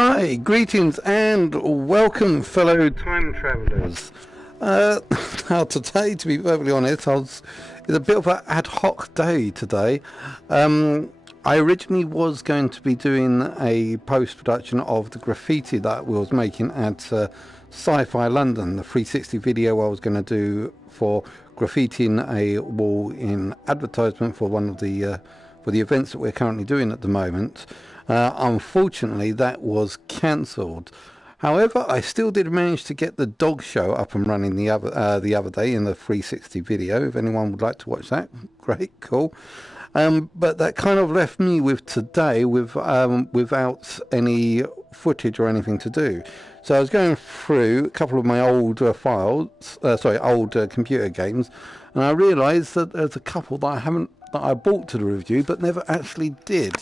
Hi, greetings and welcome, fellow time travellers. Now today, to be perfectly honest, it's a bit of an ad hoc day today. I originally was going to be doing a post-production of the graffiti that we was making at Sci-Fi London, the 360 video I was going to do for graffitiing a wall in advertisement for one of the events that we're currently doing at the moment. Unfortunately, that was cancelled. However, I still did manage to get the dog show up and running the other day in the 360 video. If anyone would like to watch that, great, cool. But that kind of left me with today without any footage or anything to do. So I was going through a couple of my old computer games, and I realised that there's a couple that I bought to the review but never actually did,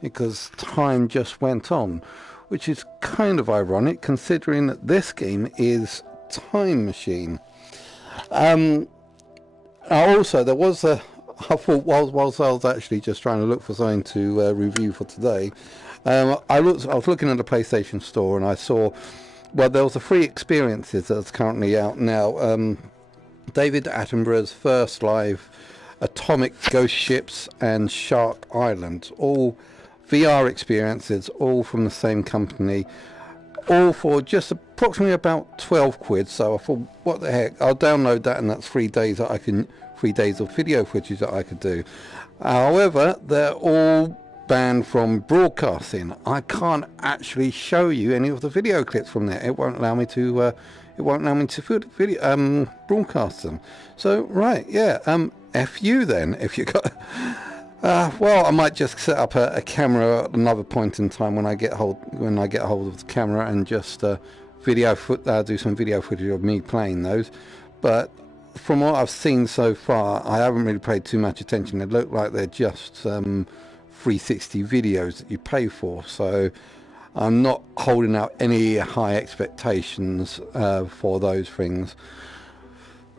because time just went on, which is kind of ironic considering that this game is Time Machine. Also, there was I thought whilst I was actually just trying to look for something to review for today, I was looking at the PlayStation Store and I saw, well, there was a free experiences that's currently out now. David Attenborough's first live Atomic Ghost Ships and Shark Island, all VR experiences, all from the same company, all for just approximately about 12 quid. So I thought, what the heck, I'll download that, and that's 3 days that 3 days of video footage that I could do. However, they're all banned from broadcasting. I can't actually show you any of the video clips from there. It won't allow me to broadcast them. So right, yeah, F you then, if you got. Well, I might just set up a camera at another point in time when I get hold of the camera and just do some video footage of me playing those. But from what I've seen so far, I haven't really paid too much attention. They look like they're just 360 videos that you pay for, so I'm not holding out any high expectations for those things.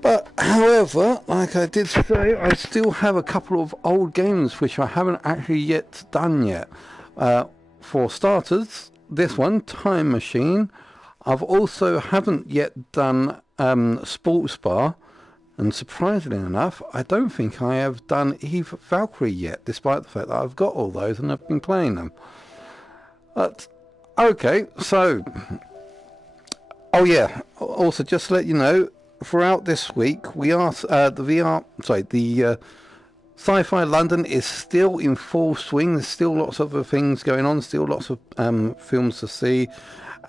But, however, like I did say, I still have a couple of old games which I haven't actually yet done yet. For starters, this one, Time Machine. I've also haven't yet done Sports Bar. And surprisingly enough, I don't think I have done Eve Valkyrie yet, despite the fact that I've got all those and I've been playing them. But, okay, so... Oh yeah, also just to let you know, throughout this week, we are the Sci-Fi London is still in full swing. There's still lots of other things going on, still lots of films to see,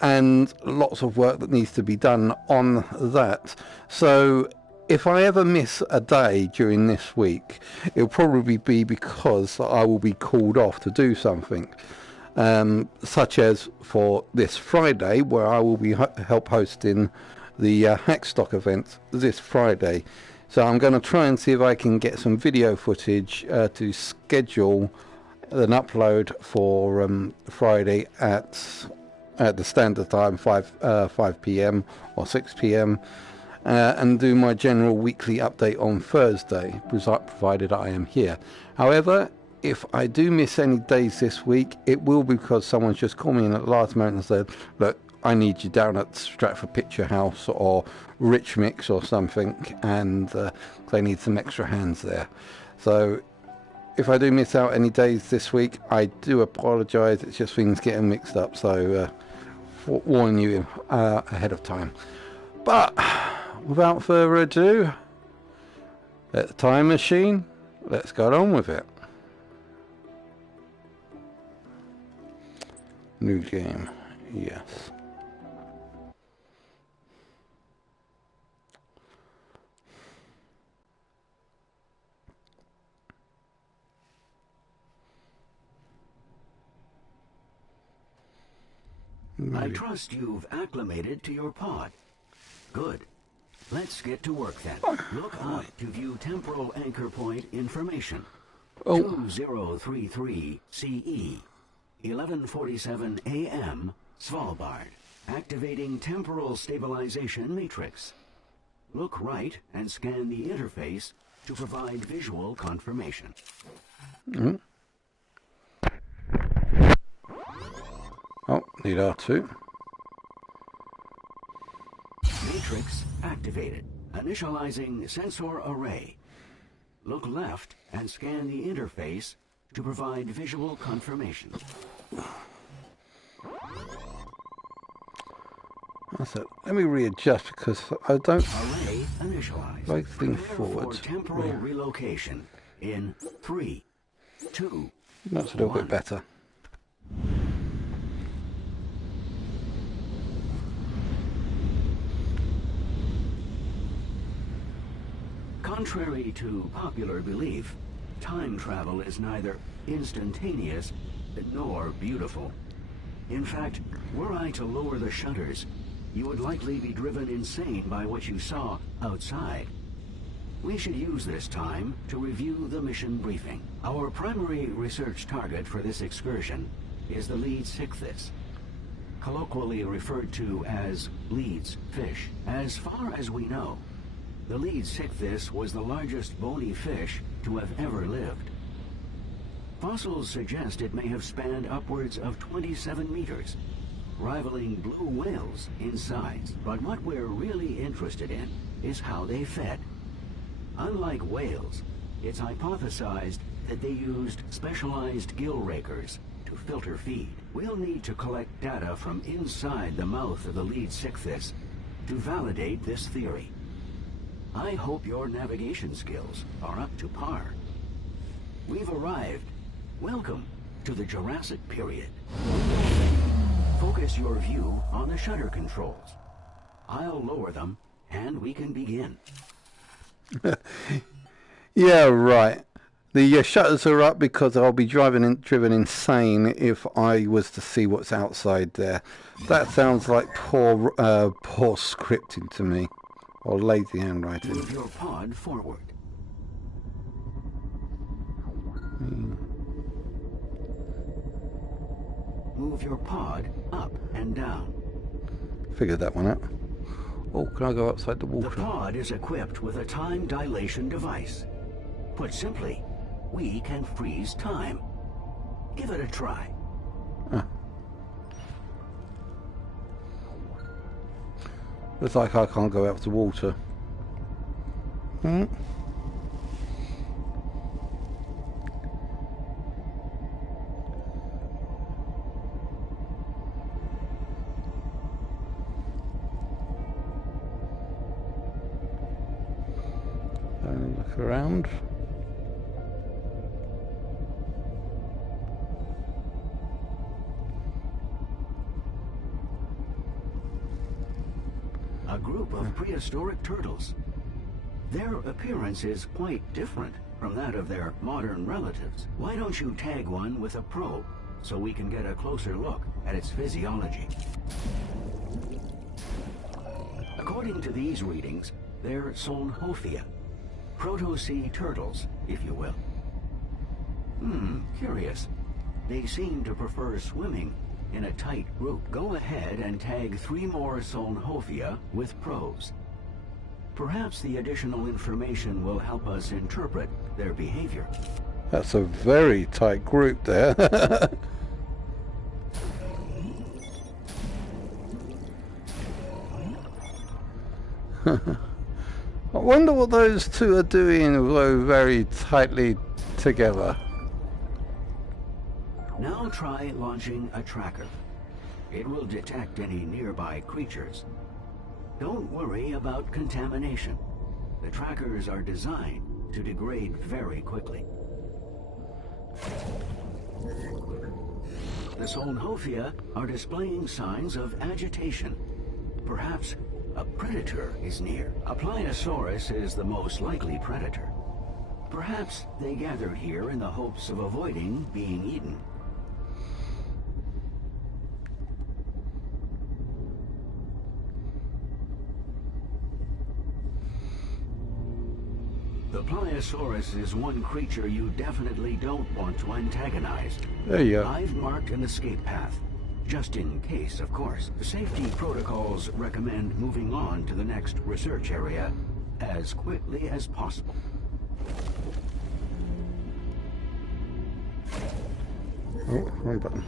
and lots of work that needs to be done on that. So if I ever miss a day during this week, it'll probably be because I will be called off to do something. Such as for this Friday, where I will be help hosting the Hackstock event this Friday. So I'm going to try and see if I can get some video footage to schedule an upload for Friday at the standard time, 5 p.m. or 6 p.m. And do my general weekly update on Thursday, provided I am here. However, if I do miss any days this week, it will be because someone's just called me in at the last moment and said, look, I need you down at Stratford Picture House or Rich Mix or something, and they need some extra hands there. So if I do miss out any days this week, I do apologise. It's just things getting mixed up, so warning you ahead of time. But without further ado, let the Time Machine, let's get on with it. New game, yes. I trust you've acclimated to your pod. Good. Let's get to work then. Look up to view temporal anchor point information. 2033 CE. 11:47 AM, Svalbard. Activating temporal stabilization matrix. Look right and scan the interface to provide visual confirmation. Oh, Need R2. Matrix activated. Initializing sensor array. Look left and scan the interface to provide visual confirmation. That's it. Let me readjust because I don't Array initialized. like things Prepare forward. for temporal relocation in 3, 2, That's a little 1. bit better. Contrary to popular belief, time travel is neither instantaneous nor beautiful. In fact, were I to lower the shutters, you would likely be driven insane by what you saw outside. We should use this time to review the mission briefing. Our primary research target for this excursion is the Leeds Ichthys, colloquially referred to as Leeds fish. As far as we know, the Leeds Ichthys was the largest bony fish to have ever lived. Fossils suggest it may have spanned upwards of 27 meters, rivaling blue whales in size. But what we're really interested in is how they fed. Unlike whales, it's hypothesized that they used specialized gill rakers to filter feed. We'll need to collect data from inside the mouth of the Leeds Ichthys to validate this theory. I hope your navigation skills are up to par. We've arrived. Welcome to the Jurassic period. Focus your view on the shutter controls. I'll lower them, and we can begin. Yeah, right. The shutters are up because I'll be driven insane if I was to see what's outside there. That sounds like poor scripting to me, or lazy handwriting. Move your pod forward. Move your pod up and down. Figured that one out. Oh, can I go outside the water? The pod is equipped with a time dilation device. Put simply, we can freeze time. Give it a try. Looks like I can't go out to water. Look around. A group of prehistoric turtles. Their appearance is quite different from that of their modern relatives. Why don't you tag one with a probe so we can get a closer look at its physiology? According to these readings, they're Solnhophia, proto-sea turtles, if you will. Curious. They seem to prefer swimming in a tight group. Go ahead and tag 3 more Solnhophia with probes. Perhaps the additional information will help us interpret their behavior. That's a very tight group there. I wonder what those two are doing, although very tightly together. Now try launching a tracker. It will detect any nearby creatures. Don't worry about contamination. The trackers are designed to degrade very quickly. The Solnhophia are displaying signs of agitation. Perhaps a predator is near. A Pliosaurus is the most likely predator. Perhaps they gathered here in the hopes of avoiding being eaten. The Pliosaurus is one creature you definitely don't want to antagonize. There you go. I've marked an escape path. Just in case, of course. The safety protocols recommend moving on to the next research area as quickly as possible. Oh, wrong button.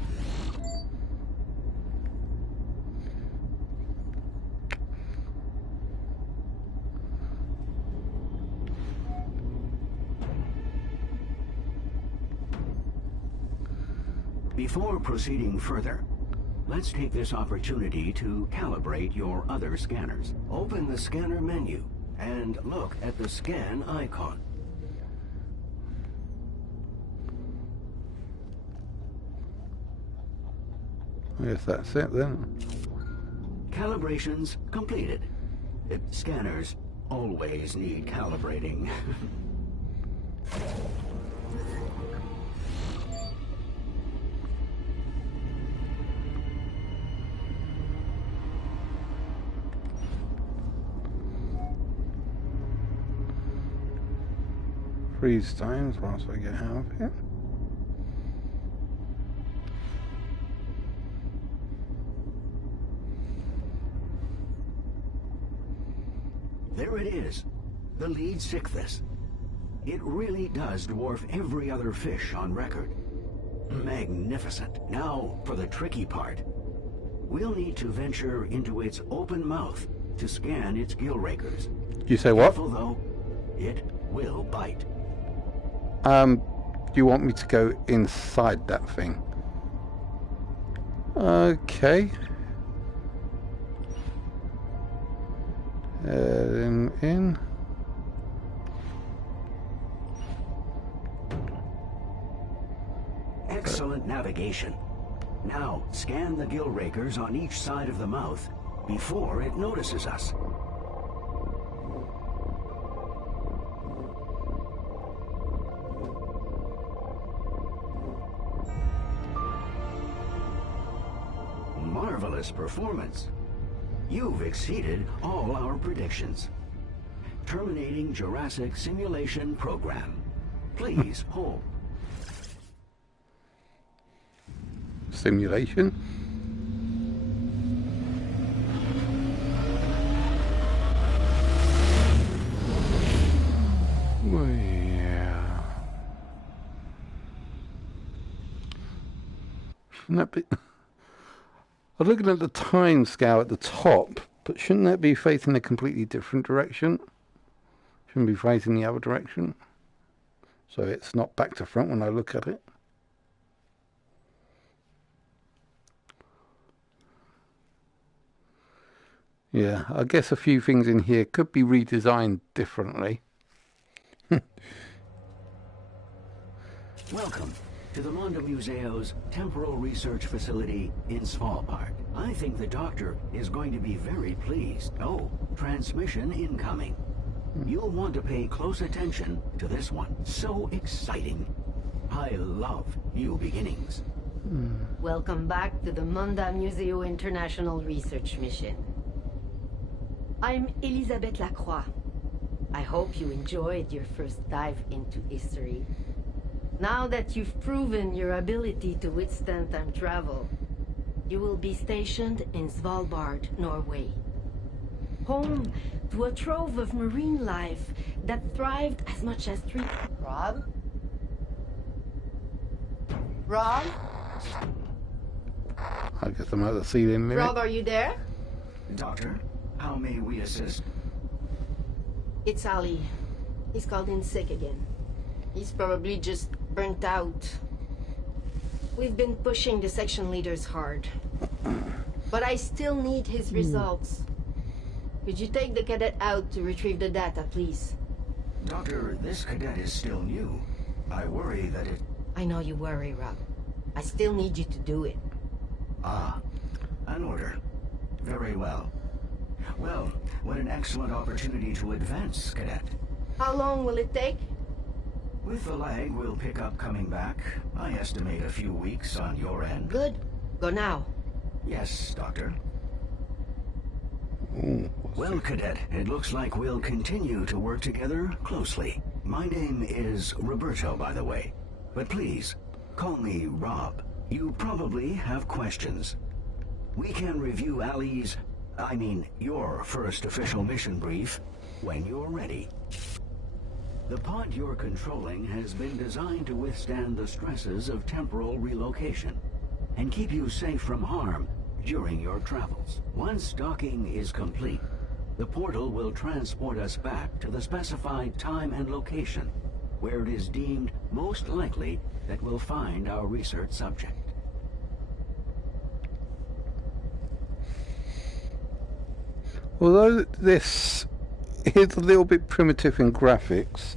Before proceeding further, let's take this opportunity to calibrate your other scanners. Open the scanner menu and look at the scan icon. I guess that's it then. Calibrations completed. Scanners always need calibrating. Freeze times once I get out of it. There it is, the lead Sichthys. It really does dwarf every other fish on record. Magnificent. Now for the tricky part. We'll need to venture into its open mouth to scan its gill rakers. You say what? Careful though, it will bite. Do you want me to go inside that thing? Okay. In. Excellent navigation. Now scan the gill rakers on each side of the mouth before it notices us. Marvelous performance. You've exceeded all our predictions. Terminating Jurassic simulation program. Please hold. Simulation? Well, yeah. Shouldn't that be... I'm looking at the time scale at the top, but shouldn't that be facing a completely different direction? Shouldn't be facing the other direction? So it's not back to front when I look at it. Yeah, I guess a few things in here could be redesigned differently. Welcome to the Mondo Museo's Temporal Research Facility in Svalbard. I think the doctor is going to be very pleased. Oh, transmission incoming. You'll want to pay close attention to this one. So exciting. I love new beginnings. Welcome back to the Mondo Museo International Research Mission. I'm Elisabeth Lacroix. I hope you enjoyed your first dive into history. Now that you've proven your ability to withstand time travel, you will be stationed in Svalbard, Norway. Home to a trove of marine life that thrived as much as three... Rob? Rob? I guess I'm out of the seat in a minute. Rob, are you there? Doctor, how may we assist? It's Ali. He's called in sick again. He's probably just burnt out. We've been pushing the section leaders hard. But I still need his results. Could you take the cadet out to retrieve the data, please? Doctor, this cadet is still new. I worry that it... I know you worry, Rob. I still need you to do it. Ah, an order. Very well. Well, what an excellent opportunity to advance, cadet. How long will it take? With the lag we'll pick up coming back, I estimate a few weeks on your end. Good. Go now. Yes, Doctor. Ooh, Well, cadet, it looks like we'll continue to work together closely. My name is Roberto, by the way. But please, call me Rob. You probably have questions. We can review your first official mission brief when you're ready. The pod you're controlling has been designed to withstand the stresses of temporal relocation and keep you safe from harm during your travels. Once docking is complete, the portal will transport us back to the specified time and location where it is deemed most likely that we'll find our research subject. Although this is a little bit primitive in graphics,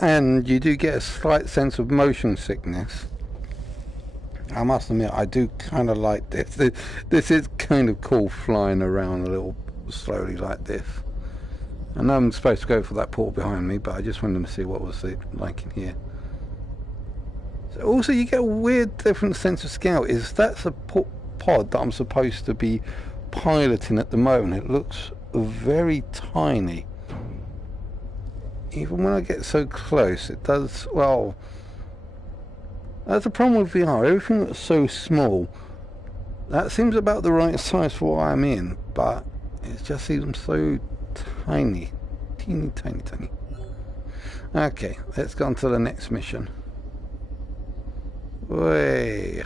and you do get a slight sense of motion sickness, I must admit I do kind of like this. This is kind of cool, flying around a little slowly like this. I know I'm supposed to go for that portal behind me, but I just wanted to see what was it like in here. So also you get a weird different sense of scale. That's a pod that I'm supposed to be piloting at the moment. It looks very tiny. Even when I get so close, it does, well, that's the problem with VR. Everything that's so small, that seems about the right size for what I'm in, but it just seems so tiny. Teeny, tiny, tiny. Okay, let's go on to the next mission. Way.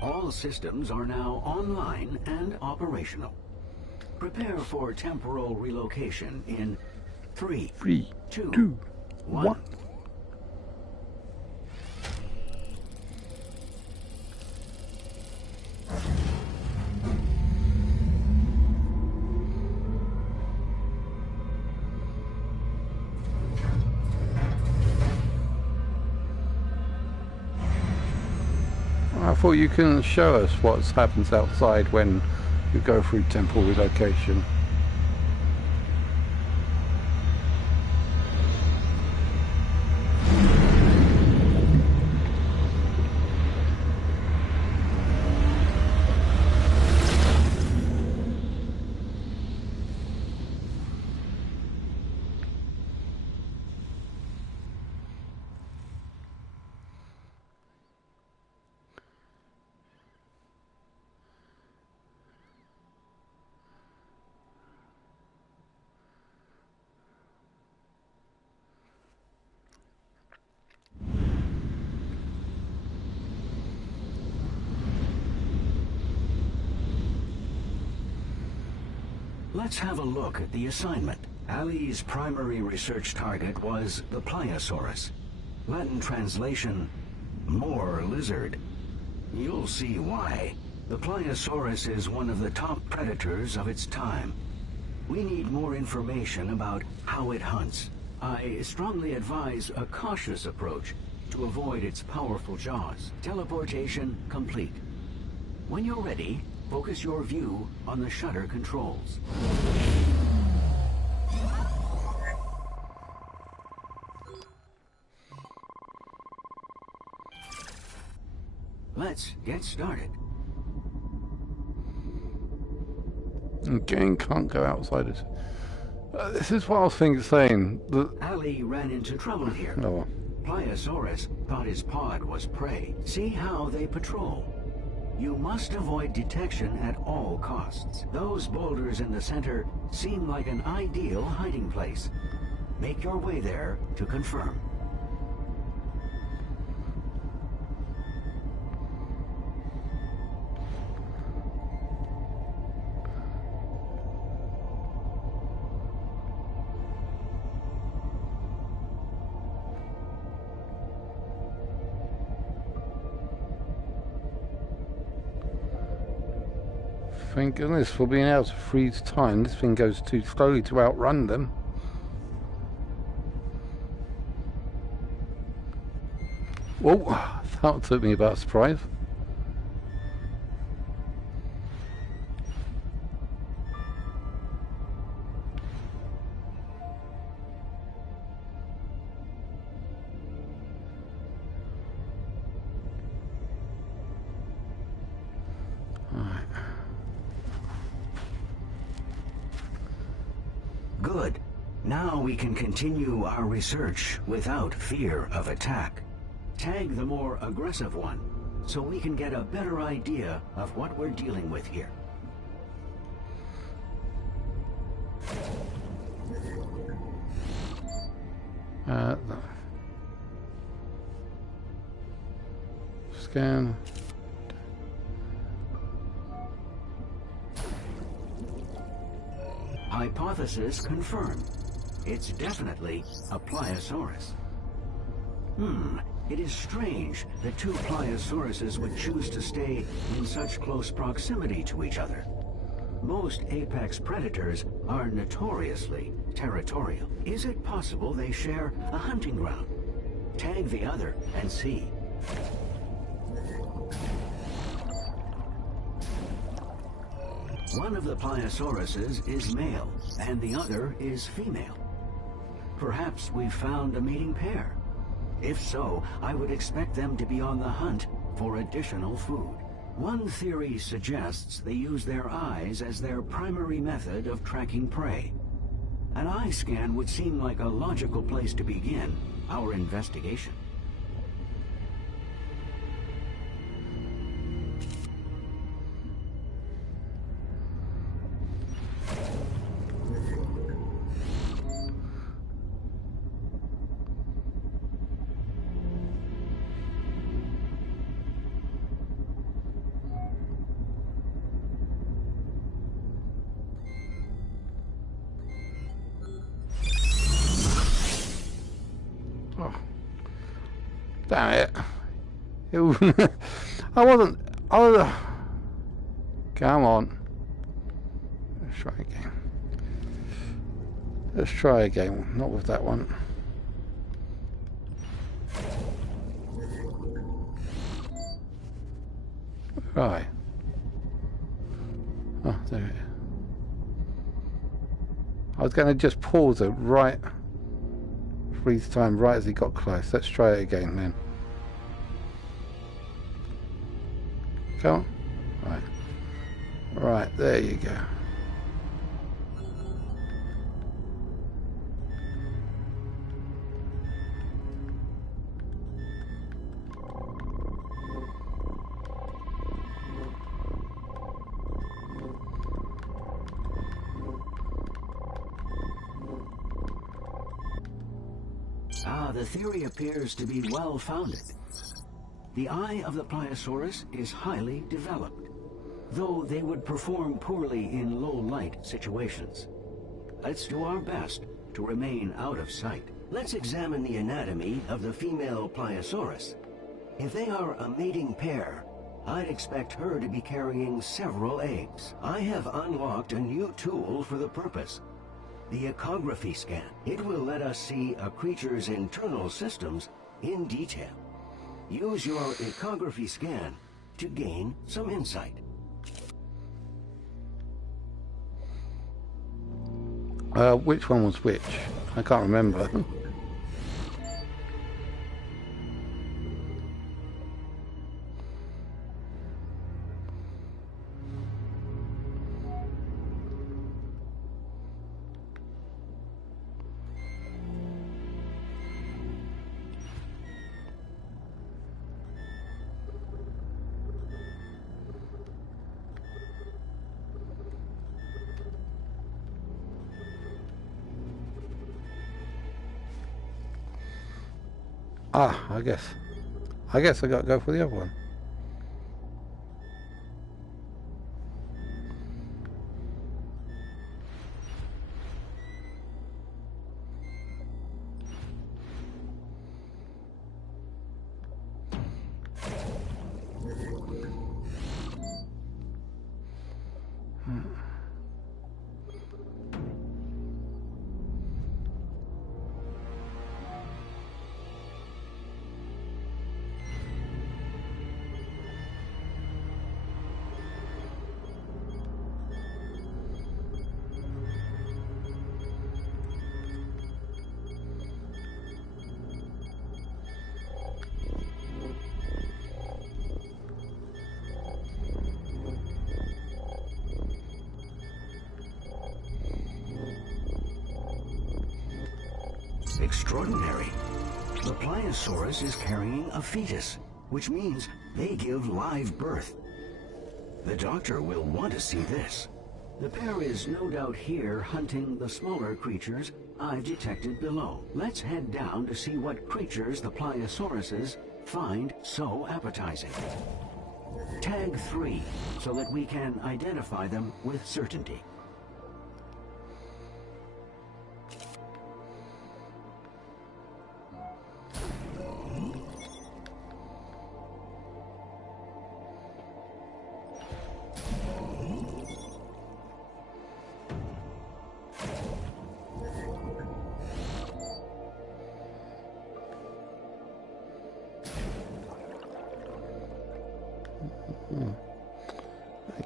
All systems are now online and operational. Prepare for temporal relocation in 3, 2, 1. I thought you can show us what happens outside when you go through temple relocation. Let's have a look at the assignment. Ali's primary research target was the Pliosaurus. Latin translation, more lizard. You'll see why. The Pliosaurus is one of the top predators of its time. We need more information about how it hunts. I strongly advise a cautious approach to avoid its powerful jaws. Teleportation complete. When you're ready, focus your view on the shutter controls. Let's get started. Again, can't go outside it. This is what I was saying. Ali ran into trouble here. Oh. Pliosaurus thought his pod was prey. See how they patrol. You must avoid detection at all costs. Those boulders in the center seem like an ideal hiding place. Make your way there to confirm. Thank goodness for being able to freeze time. This thing goes too slowly to outrun them. Whoa, that took me by surprise. Good. Now we can continue our research without fear of attack. Tag the more aggressive one, so we can get a better idea of what we're dealing with here. Scan. Hypothesis confirmed. It's definitely a Pliosaurus. It is strange that two Pliosauruses would choose to stay in such close proximity to each other. Most apex predators are notoriously territorial. Is it possible they share a hunting ground? Tag the other and see. One of the Pliosauruses is male, and the other is female. Perhaps we've found a mating pair. If so, I would expect them to be on the hunt for additional food. One theory suggests they use their eyes as their primary method of tracking prey. An eye scan would seem like a logical place to begin our investigation. Damn it. I wasn't... Come on. Let's try again. Let's try again. Not with that one. Right. Oh, there it is. I was going to just pause it right... freeze time right as he got close. Let's try it again then. Come on. Right. Right, there you go. The theory appears to be well-founded. The eye of the Pliosaurus is highly developed, though they would perform poorly in low-light situations. Let's do our best to remain out of sight. Let's examine the anatomy of the female Pliosaurus. If they are a mating pair, I'd expect her to be carrying several eggs. I have unlocked a new tool for the purpose. The ecography scan. It will let us see a creature's internal systems in detail. Use your ecography scan to gain some insight. Which one was which? I can't remember. I guess I got to go for the other one. Extraordinary. The Pliosaurus is carrying a fetus, which means they give live birth. The doctor will want to see this. The pair is no doubt here hunting the smaller creatures I've detected below. Let's head down to see what creatures the Pliosauruses find so appetizing. Tag 3, so that we can identify them with certainty.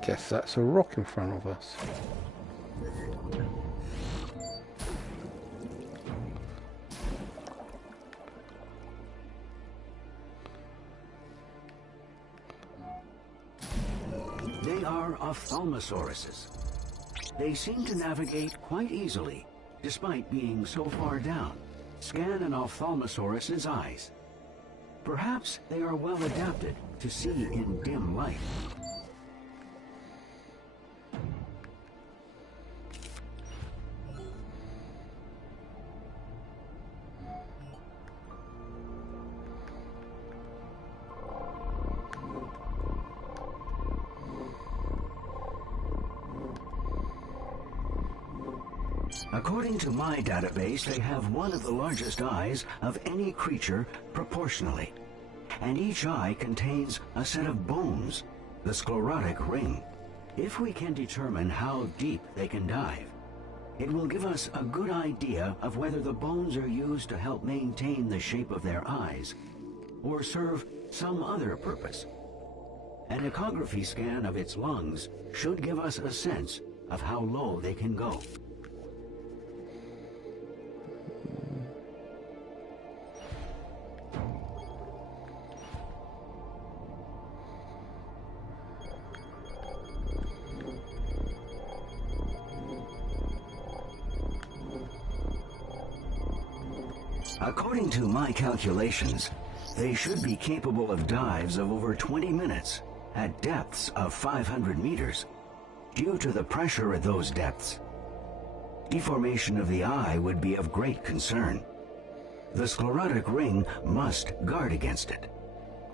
Guess that's a rock in front of us. They are ophthalmosauruses. They seem to navigate quite easily, despite being so far down. Scan an ophthalmosaurus's eyes. Perhaps they are well adapted to see in dim light. According to my database, they have one of the largest eyes of any creature proportionally. And each eye contains a set of bones, the sclerotic ring. If we can determine how deep they can dive, it will give us a good idea of whether the bones are used to help maintain the shape of their eyes or serve some other purpose. An ecography scan of its lungs should give us a sense of how low they can go. According to my calculations, they should be capable of dives of over 20 minutes at depths of 500 meters. Due to the pressure at those depths, deformation of the eye would be of great concern. The sclerotic ring must guard against it.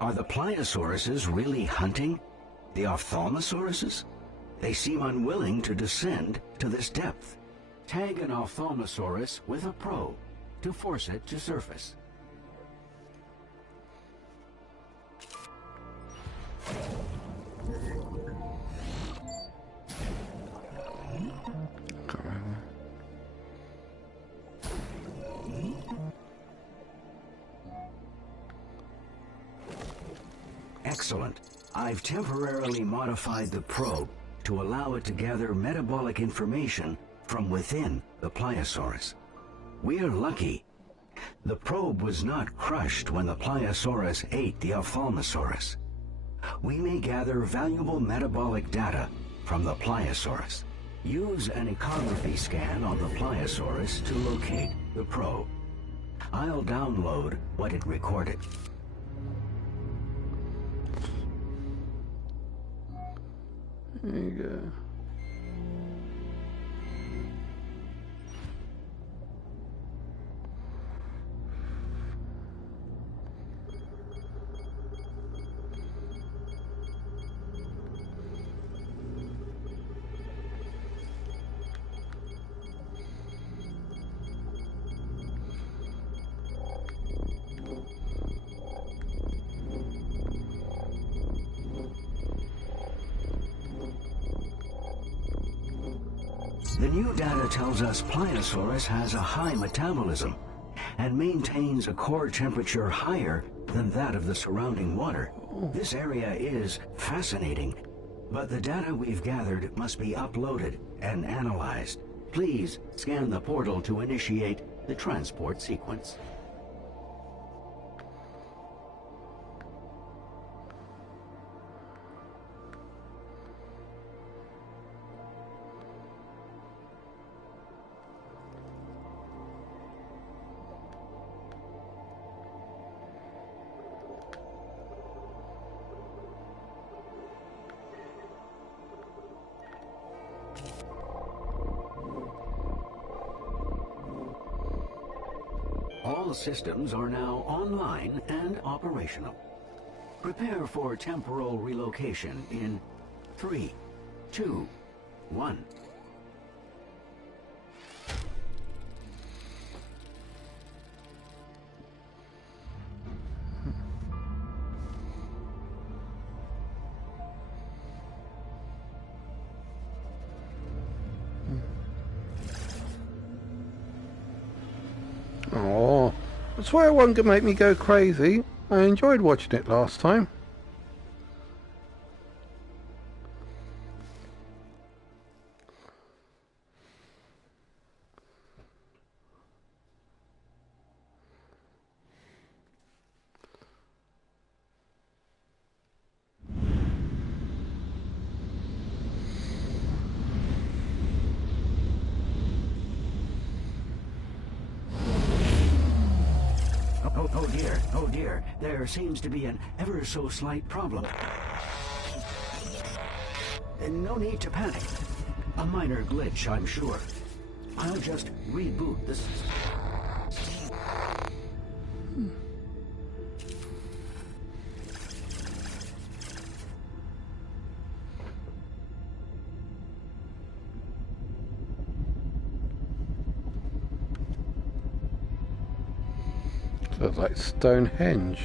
Are the pliosauruses really hunting the ophthalmosauruses? They seem unwilling to descend to this depth. Tag an ophthalmosaurus with a probe to force it to surface. Excellent. I've temporarily modified the probe to allow it to gather metabolic information from within the pliosaurus. We're lucky. The probe was not crushed when the pliosaurus ate the ophthalmosaurus. We may gather valuable metabolic data from the pliosaurus. Use an ecography scan on the pliosaurus to locate the probe. I'll download what it recorded. There you go. The new data tells us Pliosaurus has a high metabolism and maintains a core temperature higher than that of the surrounding water. This area is fascinating, but the data we've gathered must be uploaded and analyzed. Please scan the portal to initiate the transport sequence. All systems are now online and operational. Prepare for temporal relocation in 3, 2, 1. Oh, I swear one could make me go crazy. I enjoyed watching it last time. oh dear, there seems to be an ever so slight problem. No need to panic. A minor glitch, I'm sure. I'll just reboot the system. Looks like Stonehenge.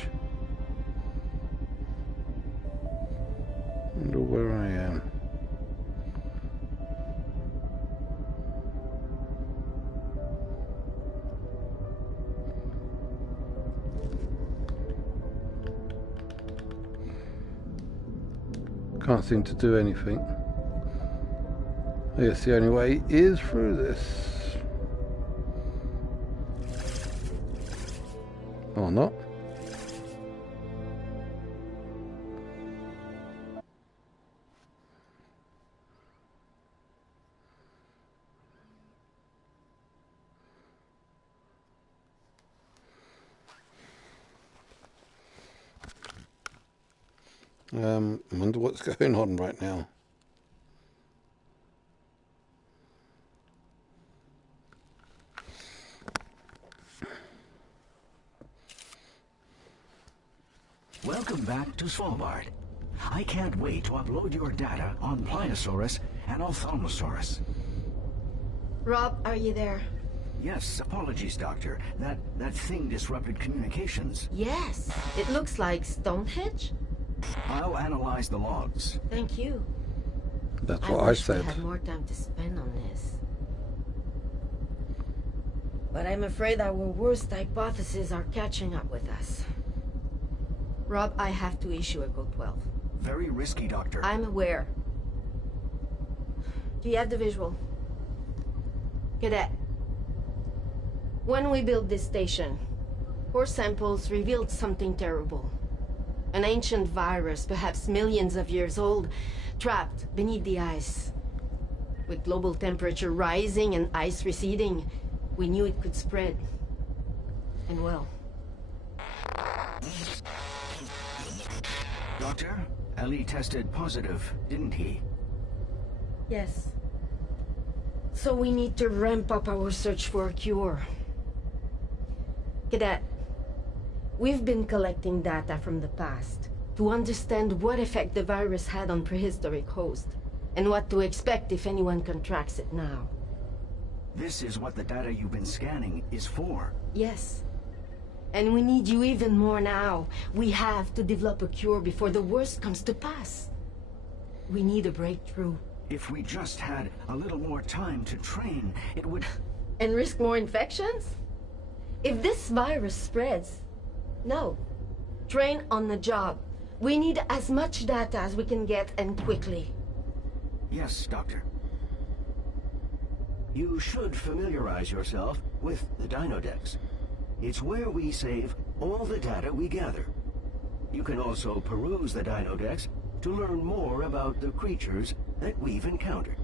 Wonder where I am. Can't seem to do anything. I guess the only way is through this. Or not. I wonder what's going on right now. Welcome back to Svalbard. I can't wait to upload your data on Pliosaurus and Ophthalmosaurus. Rob, are you there? Yes, apologies, Doctor. That thing disrupted communications. Yes. It looks like Stonehenge? I'll analyze the logs. Thank you. That's what I said. I wish we had more time to spend on this. But I'm afraid our worst hypotheses are catching up with us. Rob, I have to issue a Code 12. Very risky, Doctor. I'm aware. Do you have the visual? Cadet. When we built this station, core samples revealed something terrible. An ancient virus, perhaps millions of years old, trapped beneath the ice. With global temperature rising and ice receding, we knew it could spread. And well... Doctor, Ellie tested positive, didn't he? Yes. So we need to ramp up our search for a cure. Cadet, we've been collecting data from the past to understand what effect the virus had on prehistoric hosts, and what to expect if anyone contracts it now. This is what the data you've been scanning is for. Yes. And we need you even more now. We have to develop a cure before the worst comes to pass. We need a breakthrough. If we just had a little more time to train, it would... And risk more infections? If this virus spreads, no. Train on the job. We need as much data as we can get, and quickly. Yes, Doctor. You should familiarize yourself with the Dinodex. It's where we save all the data we gather. You can also peruse the Dinodex to learn more about the creatures that we've encountered.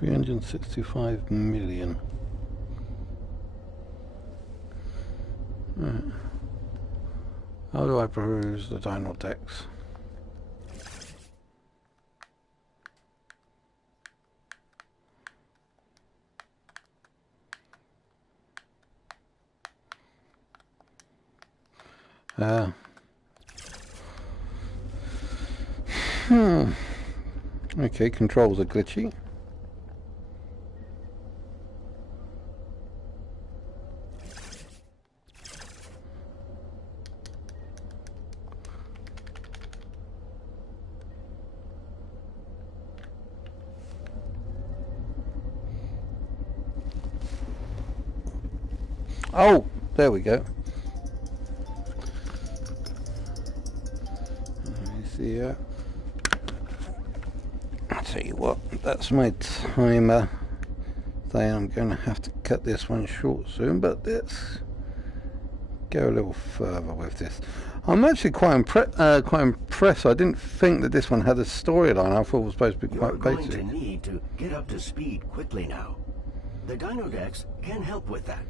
$365 million. Right. How do I peruse the Dinodex? Okay, controls are glitchy. Oh, there we go. Let me see here. I'll tell you what, that's my timer thing. I'm going to have to cut this one short soon, but let's go a little further with this. I'm actually quite impressed. I didn't think that this one had a storyline. I thought it was supposed to be You're quite going basic. to need to get up to speed quickly now. The Dinodex can help with that.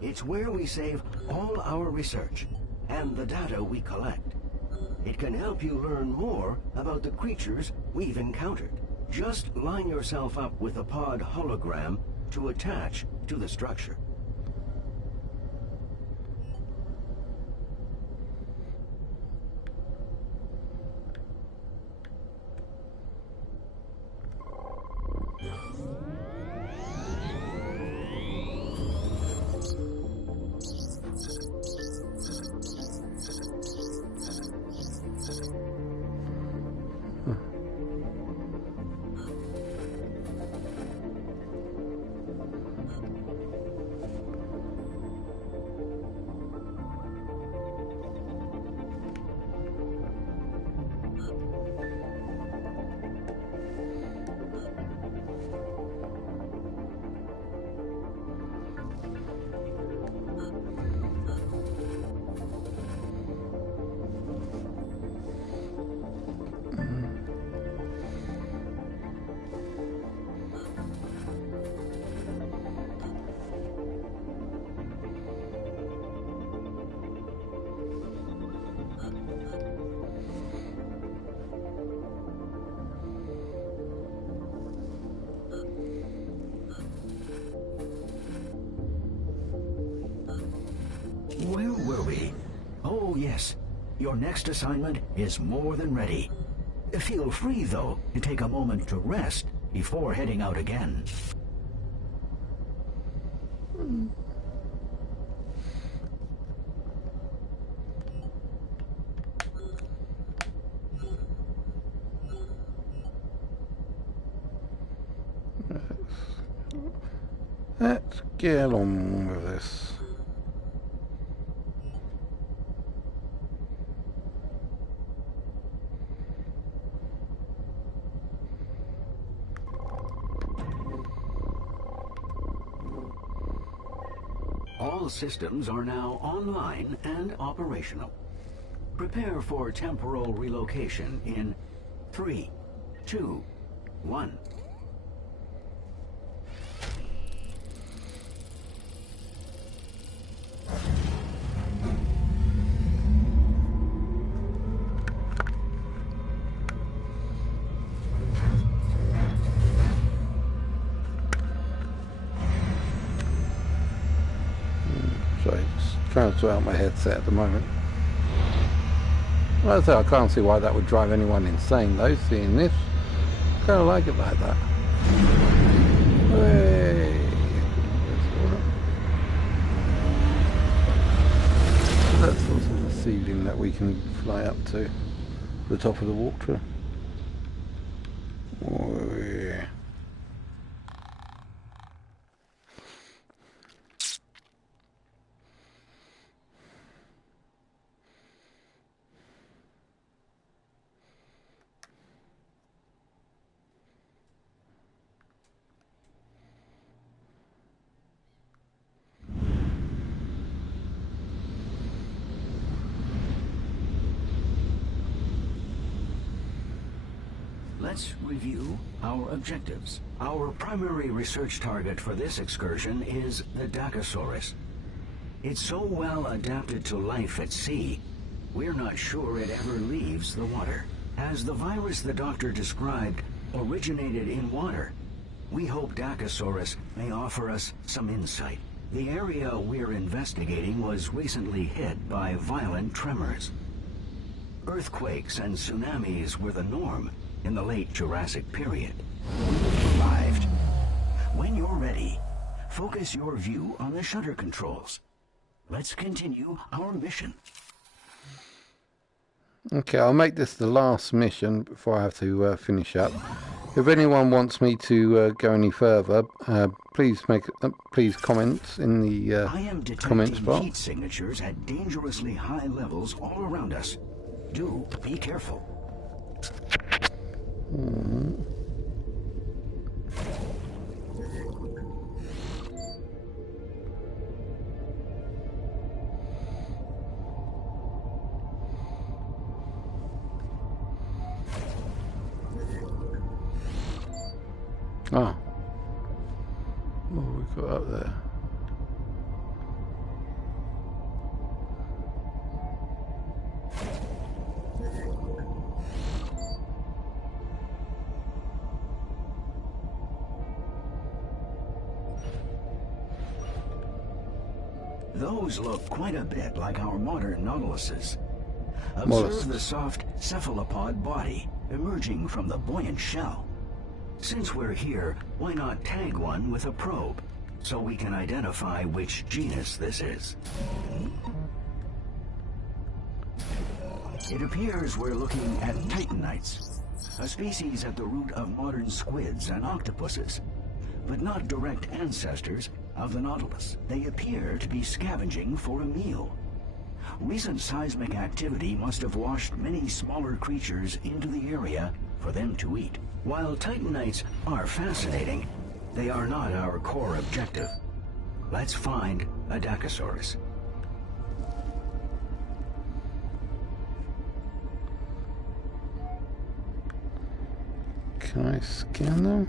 It's where we save all our research and the data we collect. It can help you learn more about the creatures we've encountered. Just line yourself up with a pod hologram to attach to the structure. Where were we? Oh, yes. Your next assignment is more than ready. Feel free, though, to take a moment to rest before heading out again. Let's get on with this. All systems are now online and operational. Prepare for temporal relocation in 3, 2, 1. Sorry, just trying to sort out my headset at the moment. Well, I can't see why that would drive anyone insane though, seeing this. Kind of like it like that. Hey. That's also the ceiling that we can fly up to the top of the water. Oh, yeah. Let's review our objectives. Our primary research target for this excursion is the Dacosaurus. It's so well adapted to life at sea, we're not sure it ever leaves the water. As the virus the doctor described originated in water, we hope Dacosaurus may offer us some insight. The area we're investigating was recently hit by violent tremors. Earthquakes and tsunamis were the norm in the late Jurassic period. We survived. When you're ready, focus your view on the shutter controls. Let's continue our mission. Okay, I'll make this the last mission before I have to finish up. If anyone wants me to go any further, please comment in the I am comments detecting box. heat signatures at dangerously high levels all around us. Do be careful. Oh. What have we got up there? Those look quite a bit like our modern Nautiluses. Observe Mollusks. the soft cephalopod body emerging from the buoyant shell. Since we're here, why not tag one with a probe, so we can identify which genus this is? It appears we're looking at titanites, a species at the root of modern squids and octopuses, but not direct ancestors of the Nautilus. They appear to be scavenging for a meal. Recent seismic activity must have washed many smaller creatures into the area for them to eat. While titanites are fascinating, they are not our core objective. Let's find a Dacosaurus. Can I scan them?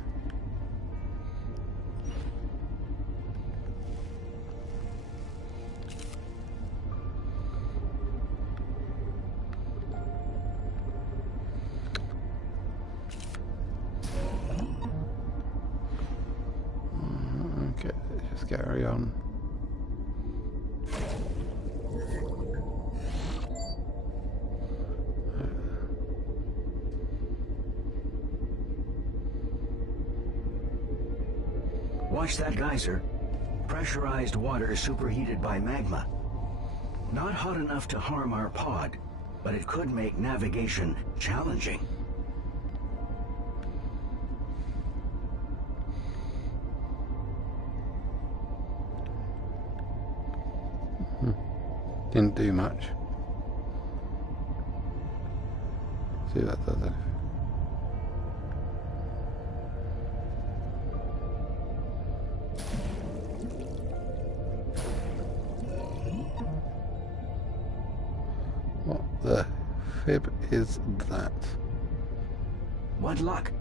Okay, just carry on. Watch that geyser. Pressurized water superheated by magma. Not hot enough to harm our pod, but it could make navigation challenging. Didn't do much. See what that does. What the fib is that? What luck!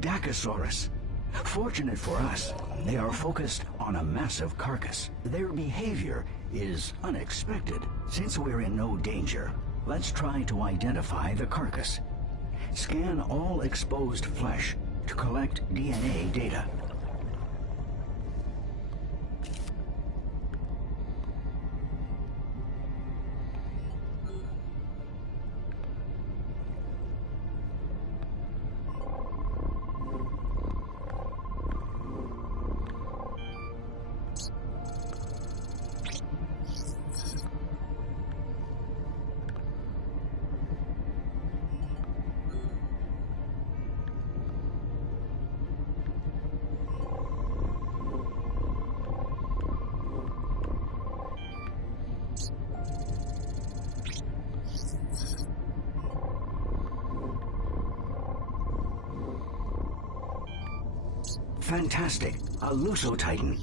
Dacosaurus. Fortunate for us, they are focused on a massive carcass. Their behavior is unexpected. Since we're in no danger, let's try to identify the carcass. Scan all exposed flesh to collect DNA data. Fantastic! A Lusotitan.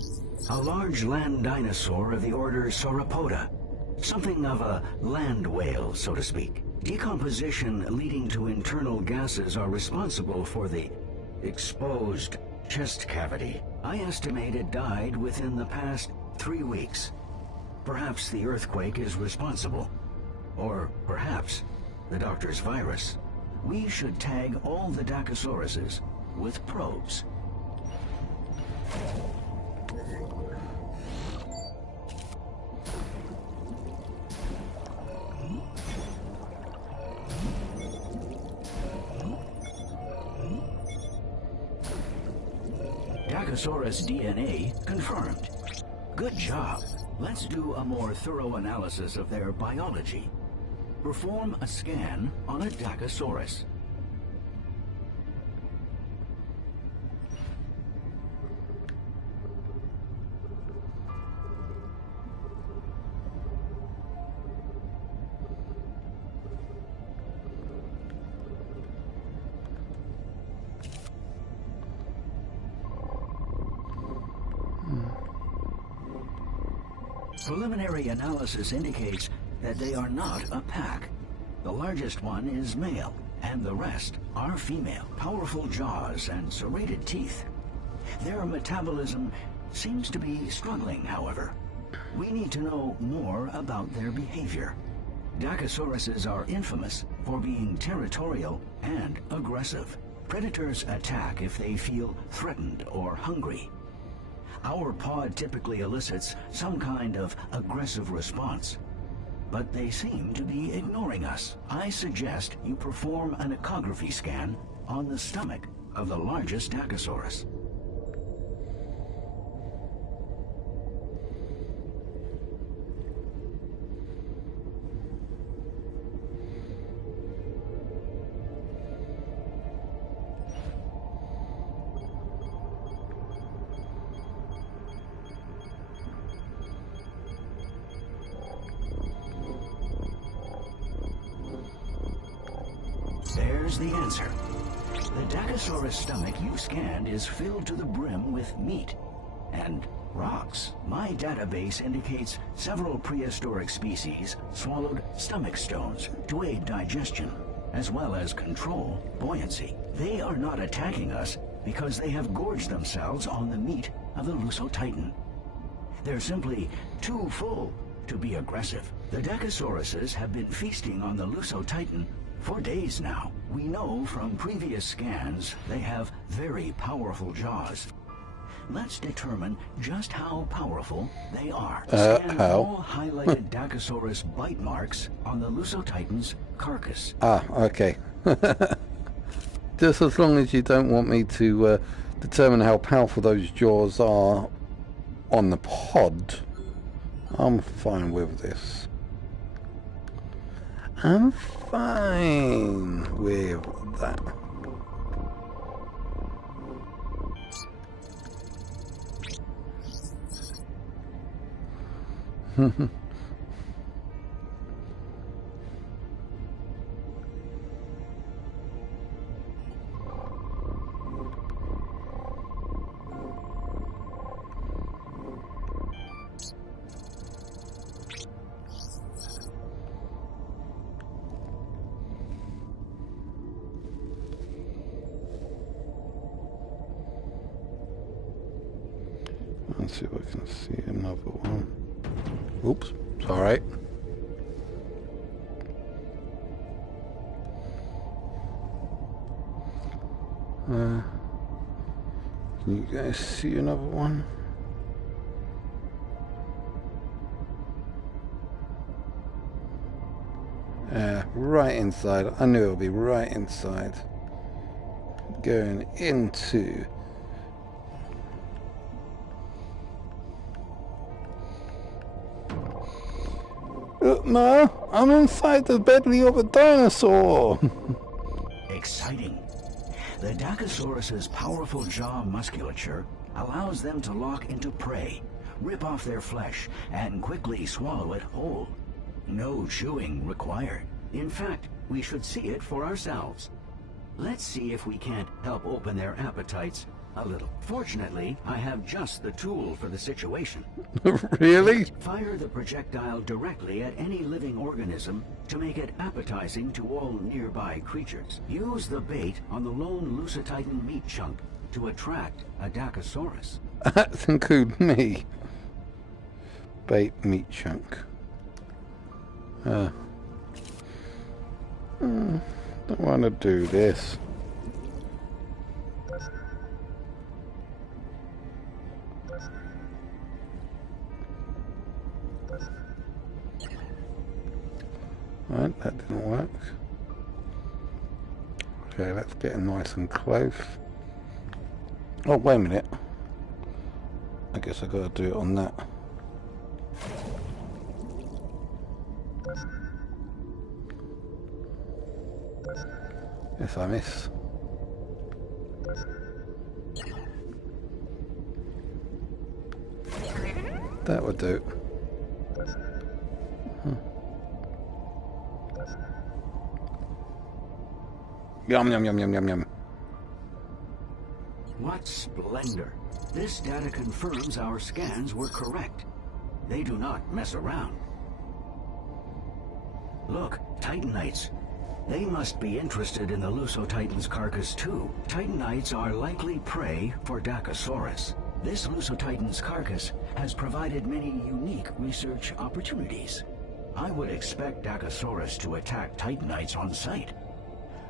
A large land dinosaur of the order Sauropoda. Something of a land whale, so to speak. Decomposition leading to internal gases are responsible for the exposed chest cavity. I estimate it died within the past 3 weeks. Perhaps the earthquake is responsible. Or perhaps the doctor's virus. We should tag all the Dacosauruses with probes. Dacosaurus DNA confirmed. Good job. Let's do a more thorough analysis of their biology. Perform a scan on a Dacosaurus. Preliminary analysis indicates that they are not a pack. The largest one is male, and the rest are female. Powerful jaws and serrated teeth. Their metabolism seems to be struggling, however. We need to know more about their behavior. Dacosauruses are infamous for being territorial and aggressive. Predators attack if they feel threatened or hungry. Our pod typically elicits some kind of aggressive response, but they seem to be ignoring us. I suggest you perform an ecography scan on the stomach of the largest Dacosaurus. There's the answer. The Dacosaurus stomach you scanned is filled to the brim with meat and rocks. My database indicates several prehistoric species swallowed stomach stones to aid digestion, as well as control buoyancy. They are not attacking us because they have gorged themselves on the meat of the Lusotitan. They're simply too full to be aggressive. The Dacosauruses have been feasting on the Lusotitan for days now. We know from previous scans they have very powerful jaws. Let's determine just how powerful they are. Scan all highlighted Dacosaurus bite marks on the Lusotitan's carcass. Ah, okay. Just as long as you don't want me to determine how powerful those jaws are on the pod, I'm fine with this. I'm fine with that. Let's see if I can see another one. Oops, it's alright. Can you guys see another one? Right inside. I knew it would be right inside. Going into... No, I'm inside the belly of a dinosaur. Exciting. The Dacosaurus's powerful jaw musculature allows them to lock into prey, rip off their flesh, and quickly swallow it whole. No chewing required. In fact, we should see it for ourselves. Let's see if we can't help open their appetites a little. Fortunately, I have just the tool for the situation. Really? Fire the projectile directly at any living organism to make it appetizing to all nearby creatures. Use the bait on the lone Lusotitan meat chunk to attract a Dacosaurus. That includes me. Bait meat chunk. Don't want to do this. Right, that didn't work. Okay, let's get nice and close. Oh, wait a minute. I guess I gotta do it on that. Yes, I miss. That would do. Yum, yum, yum, yum, yum, yum. What splendor! This data confirms our scans were correct. They do not mess around. Look, Titanites. They must be interested in the Lusotitan's carcass too. Titanites are likely prey for Dacosaurus. This Lusotitan's carcass has provided many unique research opportunities. I would expect Dacosaurus to attack Titanites on sight.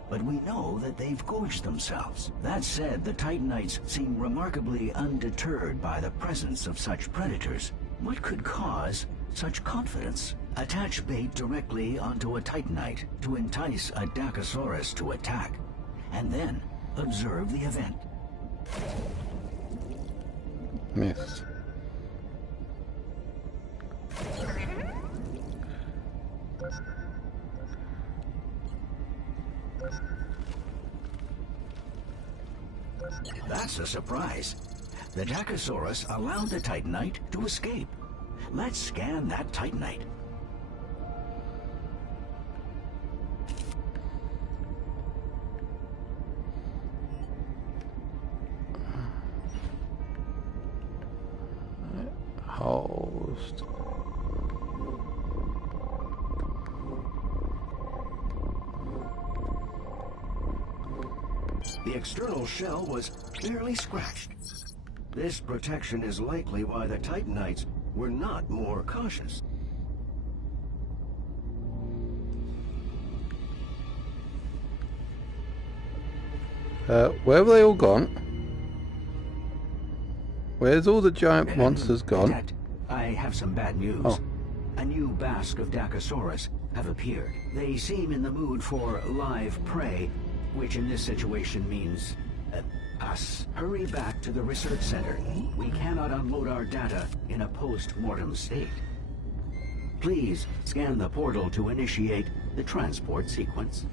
But we know that they've gorged themselves. That said, the Titanites seem remarkably undeterred by the presence of such predators. What could cause such confidence? Attach bait directly onto a Titanite to entice a Dacosaurus to attack, and then observe the event. Missed. That's a surprise. The Dacosaurus allowed the Titanite to escape. Let's scan that Titanite. Host. The external shell was barely scratched. This protection is likely why the Titanites were not more cautious. Where have they all gone? Where's all the giant monsters gone? Cadet, I have some bad news. Oh. A new basque of Dacosaurus have appeared. They seem in the mood for live prey, which in this situation means us. Hurry back to the research center. We cannot unload our data in a post-mortem state. Please scan the portal to initiate the transport sequence.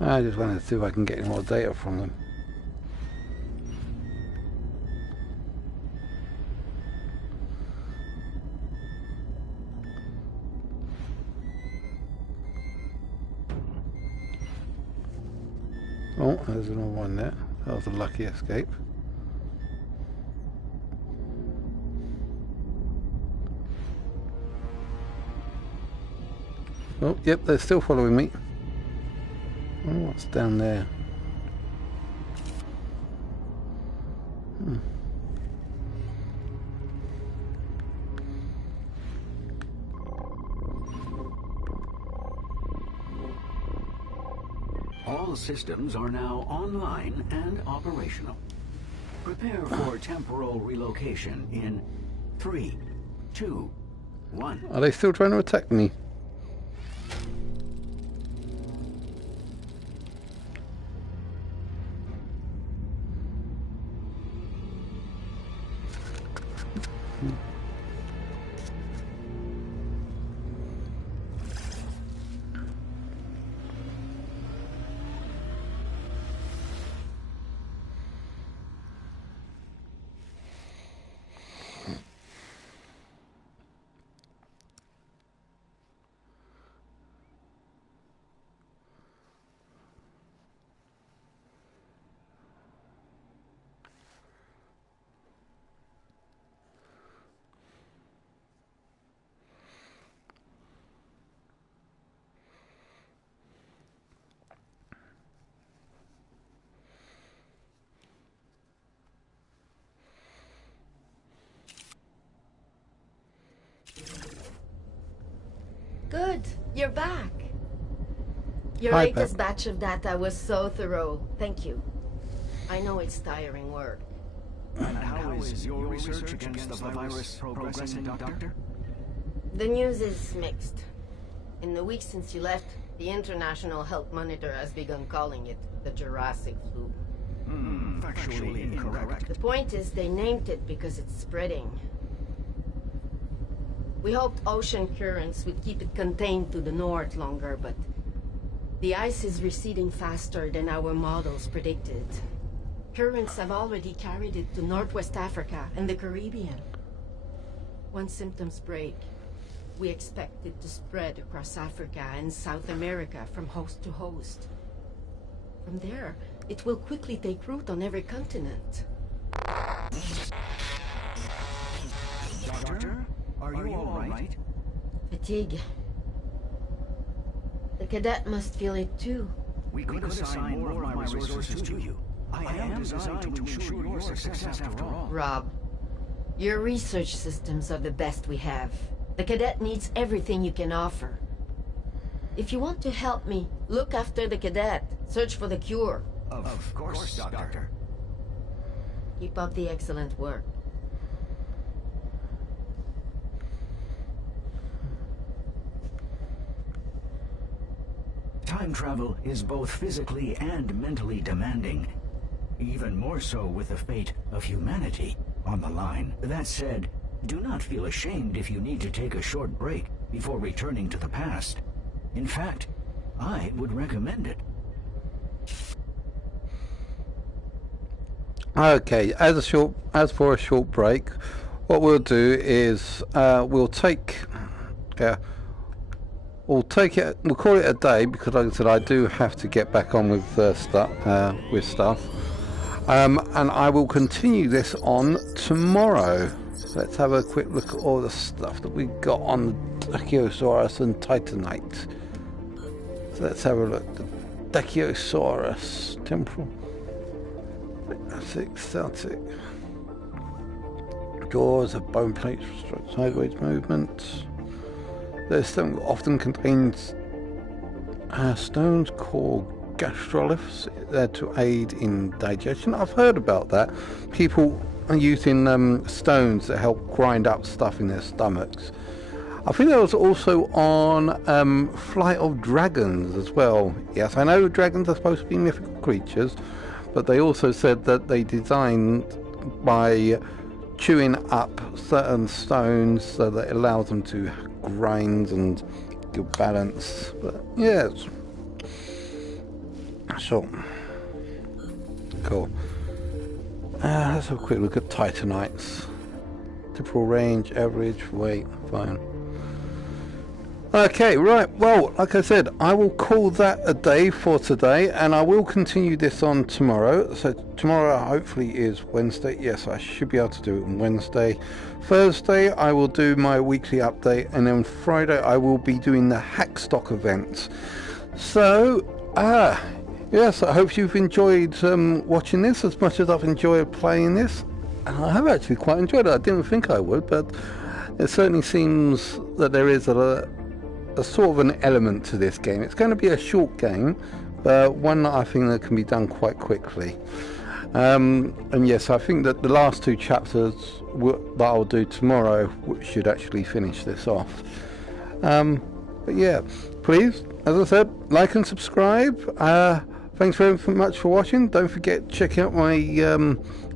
I just wanted to see if I can get any more data from them. Oh, there's another one there. That was a lucky escape. Oh, yep, they're still following me. Oh, what's down there? All systems are now online and operational. Prepare for temporal relocation in 3, 2, 1. Are they still trying to attack me? Good, you're back. Your Hi, latest Pep. batch of data was so thorough. Thank you. I know it's tiring work. And how is your research against the virus progressing, Doctor? The news is mixed. In the week since you left, the International Health Monitor has begun calling it the Jurassic flu. Factually incorrect. The point is they named it because it's spreading. We hoped ocean currents would keep it contained to the north longer, but the ice is receding faster than our models predicted. Currents have already carried it to Northwest Africa and the Caribbean. Once symptoms break, we expect it to spread across Africa and South America from host to host. From there, it will quickly take root on every continent. Doctor, Are you all right? Fatigue. The cadet must feel it too. We could assign more of my resources to you. I am designed to ensure your success after all. Rob, your research systems are the best we have. The cadet needs everything you can offer. If you want to help me, look after the cadet. Search for the cure. Of course, Doctor. Keep up the excellent work. Time travel is both physically and mentally demanding. Even more so with the fate of humanity on the line. That said, do not feel ashamed if you need to take a short break before returning to the past. In fact, I would recommend it. Okay, as for a short break, what we'll do is we'll call it a day, because like I said, I do have to get back on with stuff. And I will continue this on tomorrow. Let's have a quick look at all the stuff that we got on the Dachiosaurus and Titanite. So let's have a look. The Dachiosaurus, temporal, static. Jaws of bone plates, restrict sideways movement. This stone often contains stones called gastroliths to aid in digestion. I've heard about that. People are using stones that help grind up stuff in their stomachs. I think that was also on Flight of Dragons as well. Yes, I know dragons are supposed to be mythical creatures, but they also said that they designed by chewing up certain stones so that it allows them to grind and give balance. But yes, so cool. Let's have a quick look at Titanites. Typical range, average, weight, fine. Okay, right, well, like I said, I will call that a day for today, and I will continue this on tomorrow. So tomorrow hopefully is Wednesday. Yes, I should be able to do it on Wednesday. Thursday I will do my weekly update, and then Friday I will be doing the Hackstock events. So yes, I hope you've enjoyed watching this as much as I've enjoyed playing this. And I have actually quite enjoyed it. I didn't think I would, but it certainly seems that there is a sort of an element to this game. It's going to be a short game, but one that I think that can be done quite quickly. And yes, I think that the last two chapters that I'll do tomorrow should actually finish this off. But yeah, please, as I said, like and subscribe. Thanks very much for watching. Don't forget to check out my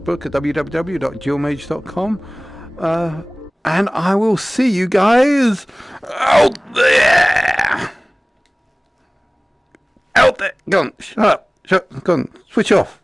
book at www.dualmage.com. And I will see you guys out there. Out there. Go on. Shut up. Go on. Switch off.